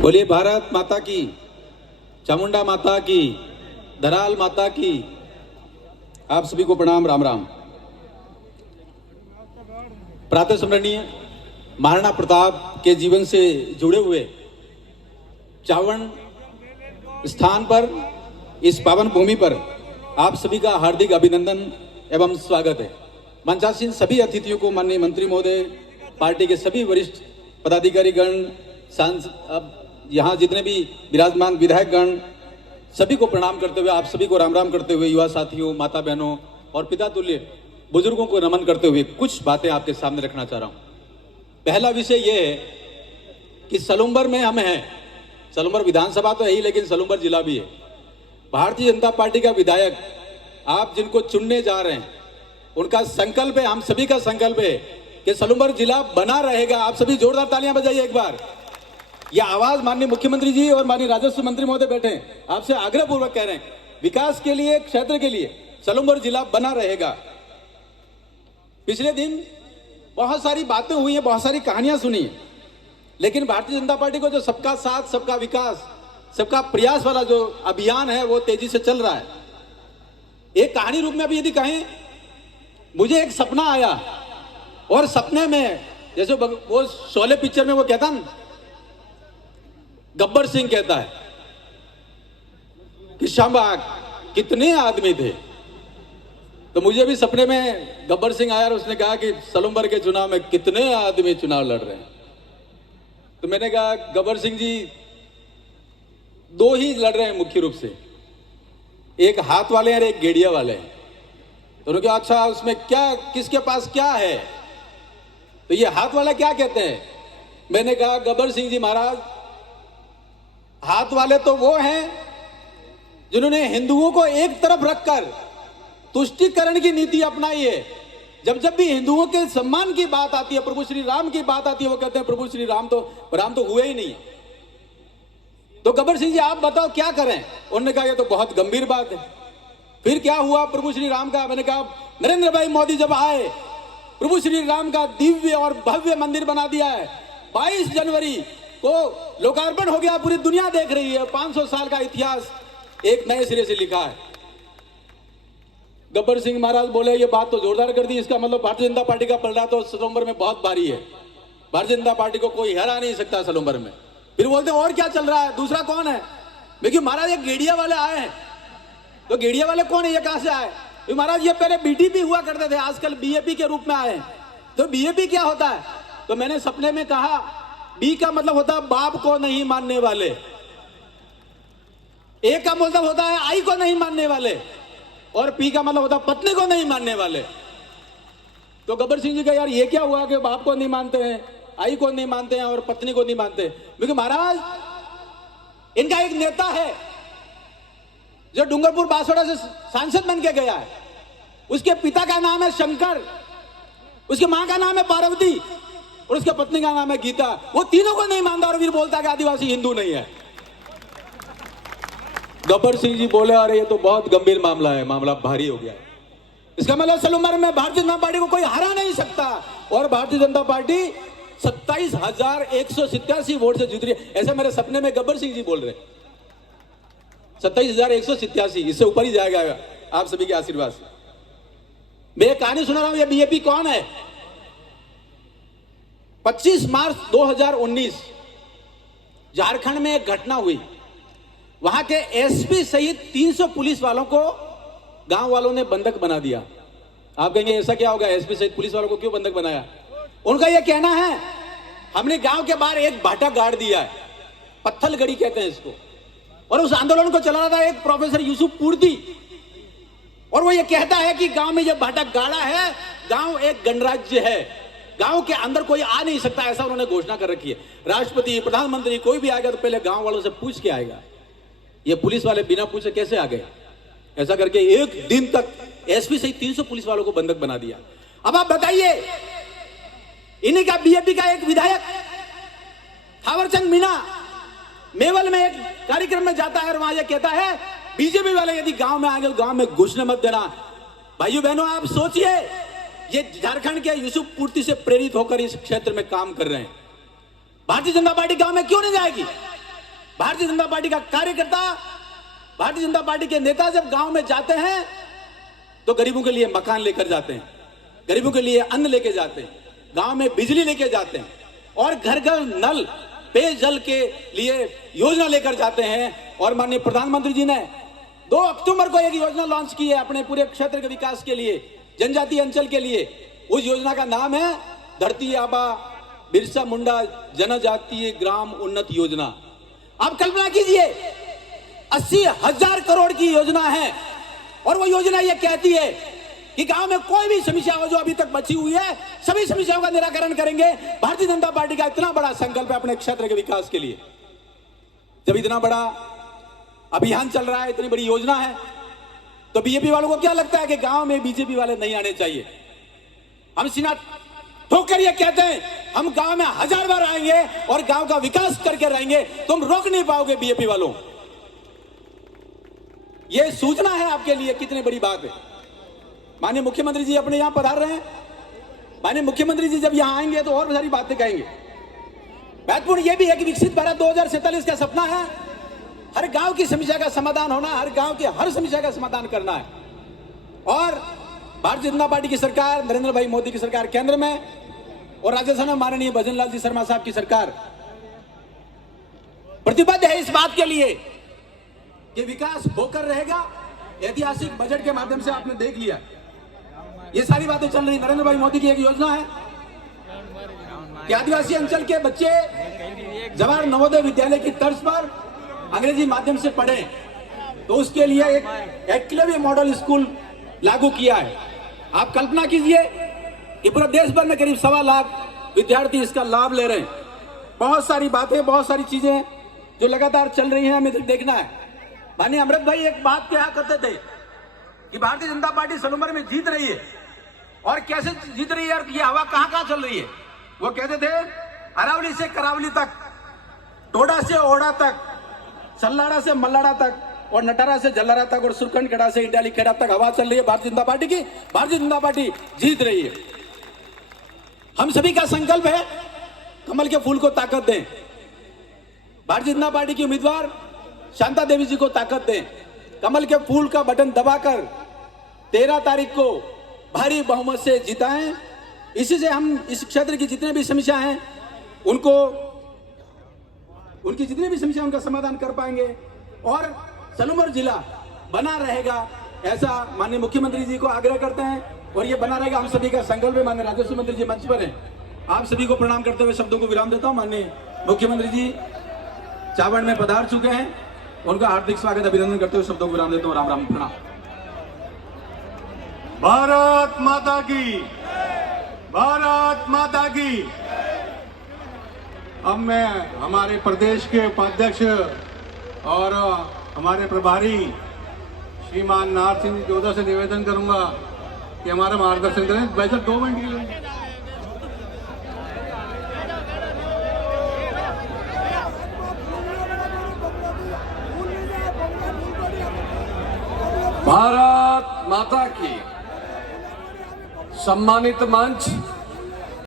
बोलिए भारत माता की, चामुंडा माता की, धराल माता की। आप सभी को प्रणाम, राम राम। प्रातः स्मरणीय महाराणा प्रताप के जीवन से जुड़े हुए चावण स्थान पर, इस पावन भूमि पर आप सभी का हार्दिक अभिनंदन एवं स्वागत है। मंचासीन सभी अतिथियों को, माननीय मंत्री महोदय, पार्टी के सभी वरिष्ठ पदाधिकारीगण, सांसद, यहाँ जितने भी विराजमान विधायकगण, सभी को प्रणाम करते हुए, आप सभी को राम राम करते हुए, युवा साथियों, माता बहनों और पिता तुल्य बुजुर्गों को नमन करते हुए कुछ बातें आपके सामने रखना चाह रहा हूं। पहला विषय यह है कि सलूम्बर में हम हैं। सलूम्बर विधानसभा तो है ही, लेकिन सलूम्बर जिला भी है। भारतीय जनता पार्टी का विधायक आप जिनको चुनने जा रहे हैं, उनका संकल्प है, हम सभी का संकल्प है कि सलूम्बर जिला बना रहेगा। आप सभी जोरदार तालियां बजाइए एक बार। यह आवाज माननीय मुख्यमंत्री जी और माननीय राजस्व मंत्री महोदय बैठे हैं, आपसे आग्रह पूर्वक कह रहे हैं, विकास के लिए, क्षेत्र के लिए सलूम्बर जिला बना रहेगा। पिछले दिन बहुत सारी बातें हुई हैं, बहुत सारी कहानियां सुनी हैं, लेकिन भारतीय जनता पार्टी को जो सबका साथ, सबका विकास, सबका प्रयास वाला जो अभियान है, वो तेजी से चल रहा है। एक कहानी रूप में अभी यदि कहें, मुझे एक सपना आया और सपने में, जैसे वो शोले पिक्चर में वो कहता ना, गब्बर सिंह कहता है कि शाहबाग कितने आदमी थे, तो मुझे भी सपने में गब्बर सिंह आया और उसने कहा कि सलूम्बर के चुनाव में कितने आदमी चुनाव लड़ रहे हैं। तो मैंने कहा, गब्बर सिंह जी, दो ही लड़ रहे हैं मुख्य रूप से, एक हाथ वाले हैं और एक गेड़िया वाले हैं। तो उन्होंने कहा, अच्छा उसमें क्या, किसके पास क्या है? तो ये हाथ वाला क्या कहते हैं? मैंने कहा, गब्बर सिंह जी महाराज, हाथ वाले तो वो हैं जिन्होंने हिंदुओं को एक तरफ रखकर तुष्टीकरण की नीति अपनाई है। जब जब भी हिंदुओं के सम्मान की बात आती है, प्रभु श्री राम की बात आती है, वो कहते हैं प्रभु श्री राम तो हुए ही नहीं। तो गब्बर सिंह जी आप बताओ क्या करें? उन्होंने कहा, ये तो बहुत गंभीर बात है। फिर क्या हुआ प्रभु श्री राम का? मैंने कहा, नरेंद्र भाई मोदी जब आए, प्रभु श्री राम का दिव्य और भव्य मंदिर बना दिया है। 22 जनवरी को लोकार्पण हो गया, पूरी दुनिया देख रही है। 500 साल का इतिहास एक नए सिरे से लिखा है। गब्बर सिंह महाराज बोले, ये बात तो जोरदार कर दी, इसका मतलब भारतीय जनता पार्टी का पलड़ा तो सलूम्बर में बहुत भारी है, भारतीय जनता पार्टी को कोई हरा नहीं सकता सलूम्बर में। फिर बोलते और क्या चल रहा है, दूसरा कौन है? देखिए महाराज, एक गेड़िया वाले आए हैं। तो गेड़िया वाले कौन है, ये कहां से आए? महाराज ये पहले बीटीपी हुआ करते थे, आजकल बीएपी के रूप में आए हैं। तो बीएपी क्या होता है? तो मैंने सपने में कहा, बी का मतलब होता है बाप को नहीं मानने वाले, ए का मतलब होता है आई को नहीं मानने वाले, और पी का मतलब होता है पत्नी को नहीं मानने वाले। तो गब्बर सिंह जी का, यार ये क्या हुआ कि बाप को नहीं मानते हैं, आई को नहीं मानते हैं और पत्नी को नहीं मानते? क्योंकि महाराज इनका एक नेता है जो डूंगरपुर बांसवाड़ा से सांसद बन के गया है। उसके पिता का नाम है शंकर, उसकी मां का नाम है पार्वती और उसके पत्नी का नाम है गीता। वो तीनों को नहीं मानता और फिर बोलता है कि आदिवासी हिंदू नहीं है। गब्बर सिंह जी बोले, अरे ये तो बहुत गंभीर मामला है, मामला भारी हो गया। इसका मतलब सलूम्बर में भारतीय जनता पार्टी को कोई हरा नहीं सकता, और भारतीय जनता पार्टी 27,187 वोट से जीत रही है। ऐसे मेरे सपने में गब्बर सिंह जी बोल रहे, 27,187, इससे ऊपर ही जाएगा आप सभी के आशीर्वाद से। मैं कहानी सुना रहा हूं, ये बीएपी कौन है? 25 मार्च 2019 झारखंड में एक घटना हुई। वहां के एसपी सहित 300 पुलिस वालों को गांव वालों ने बंधक बना दिया। आप कहेंगे ऐसा क्या होगा, एसपी सहित पुलिस वालों को क्यों बंधक बनाया? उनका यह कहना है, हमने गांव के बाहर एक भाटा गाड़ दिया है, पत्थलगड़ी कहते हैं इसको, और उस आंदोलन को चला रहा था एक प्रोफेसर यूसुफ पूर्ति, और वो ये कहता है कि गांव में जब भाटा गाड़ा है, गांव एक गणराज्य है, गांव के अंदर कोई आ नहीं सकता, ऐसा उन्होंने घोषणा कर रखी है। राष्ट्रपति, प्रधानमंत्री कोई भी आएगा तो पहले गांव वालों से पूछ के आएगा। ये पुलिस वाले बिना पूछे कैसे आ गए? ऐसा करके एक दिन तक एसपी सहित 300 पुलिस वालों को बंधक बना दिया। अब आप बताइए, इन्हीं का बीएपी का एक विधायक थावरचंद मीणा मेवल में एक कार्यक्रम में जाता है और वहां यह कहता है, बीजेपी वाले यदि गांव में आ गए, गांव में घुसने मत देना। भाइयों बहनों, आप सोचिए, ये झारखंड के यूसुफ पूर्ति से प्रेरित होकर इस क्षेत्र में काम कर रहे हैं। भारतीय जनता पार्टी गांव में क्यों नहीं जाएगी? भारतीय जनता पार्टी का कार्यकर्ता, भारतीय जनता पार्टी के नेता जब गांव में जाते हैं तो गरीबों के लिए मकान लेकर जाते हैं, गरीबों के लिए अन्न लेके जाते हैं, गांव में बिजली लेके जाते हैं और घर घर नल पेयजल के लिए योजना लेकर जाते हैं। और माननीय प्रधानमंत्री जी ने 2 अक्टूबर को एक योजना लॉन्च की है अपने पूरे क्षेत्र के विकास के लिए, जनजातीय अंचल के लिए। उस योजना का नाम है धरती आबा बिरसा मुंडा जनजातीय ग्राम उन्नत योजना। आप कल्पना कीजिए 80,000 करोड़ की योजना है और वो योजना ये कहती है कि गांव में कोई भी समस्या हो जो अभी तक बची हुई है, सभी समस्याओं का निराकरण करेंगे। भारतीय जनता पार्टी का इतना बड़ा संकल्प है अपने क्षेत्र के विकास के लिए। जब इतना बड़ा अभियान चल रहा है, इतनी बड़ी योजना है, तो बीजेपी वालों को क्या लगता है कि गांव में बीजेपी वाले नहीं आने चाहिए? हम सीना ठोकर ये कहते हैं हम गांव में 1000 बार आएंगे और गांव का विकास करके रहेंगे, तुम रोक नहीं पाओगे बीजेपी वालों। ये सूचना है आपके लिए कितनी बड़ी बात है। माननीय मुख्यमंत्री जी अपने यहां पधार रहे हैं। माननीय मुख्यमंत्री जी जब यहां आएंगे तो और सारी बातें कहेंगे। महत्वपूर्ण यह भी है कि विकसित भारत 2047 का सपना है हर गांव की समस्या का समाधान होना, हर गांव की हर समस्या का समाधान करना है। और भारतीय जनता पार्टी की सरकार, नरेंद्र भाई मोदी की सरकार केंद्र में और राजस्थान में माननीय भजन लाल जी शर्मा साहब की सरकार प्रतिबद्ध है इस बात के लिए कि विकास होकर रहेगा। ऐतिहासिक बजट के माध्यम से आपने देख लिया, ये सारी बातें चल रही। नरेंद्र भाई मोदी की एक योजना है कि आदिवासी अंचल के बच्चे जवाहर नवोदय विद्यालय की तर्ज पर अंग्रेजी माध्यम से पढ़े, तो उसके लिए एक एकलव्य मॉडल स्कूल लागू किया है। आप कल्पना कीजिए कि पूरे देश भर में करीब 1.25 लाख विद्यार्थी इसका लाभ ले रहे हैं। बहुत सारी बातें, बहुत सारी चीजें जो लगातार चल रही हैं, हमें देखना है। माननीय अमृत भाई एक बात कहा करते थे कि भारतीय जनता पार्टी सलूमर में जीत रही है, और कैसे जीत रही है और ये हवा कहां चल रही है। वो कहते थे अरावली से करावली तक, टोडा से ओढ़ा तक, सल्लाड़ा से मल्लाड़ा तक और नटारा से जल्लारा तक और सुरकंडगढ़ा से इंडाली खेड़ा तक हवा चल रही है भारतीय जनता पार्टी की। भारतीय जनता पार्टी जीत रही है। हम सभी का संकल्प है कमल के फूल को ताकत दें। भारतीय जनता पार्टी की उम्मीदवार शांता देवी जी को ताकत दें। कमल के फूल का बटन दबाकर 13 तारीख को भारी बहुमत से जिताएं। इसी से हम इस क्षेत्र की जितने भी समस्या हैं उनकी जितनी भी समस्या उनका समाधान कर पाएंगे और सलूमर जिला बना रहेगा, ऐसा माननीय मुख्यमंत्री जी को आग्रह करते हैं और ये बना रहेगा। हम सभी का संकल्प है। माननीय राजस्व मंत्री जी मंच पर हैं, आप सभी को प्रणाम करते हुए शब्दों को विराम देता हूं। माननीय मुख्यमंत्री जी चावड़ में पधार चुके हैं, उनका हार्दिक स्वागत अभिनंदन करते हुए शब्दों को विराम देता हूं। राम राम, प्रणाम। भारत माता की, भारत माता की। अब मैं हमारे प्रदेश के उपाध्यक्ष और हमारे प्रभारी श्रीमान नाथ सिंह जोधा से निवेदन करूंगा कि हमारा मार्गदर्शन करें। वैसे 2 मिनट के लिए भारत माता की। सम्मानित मंच,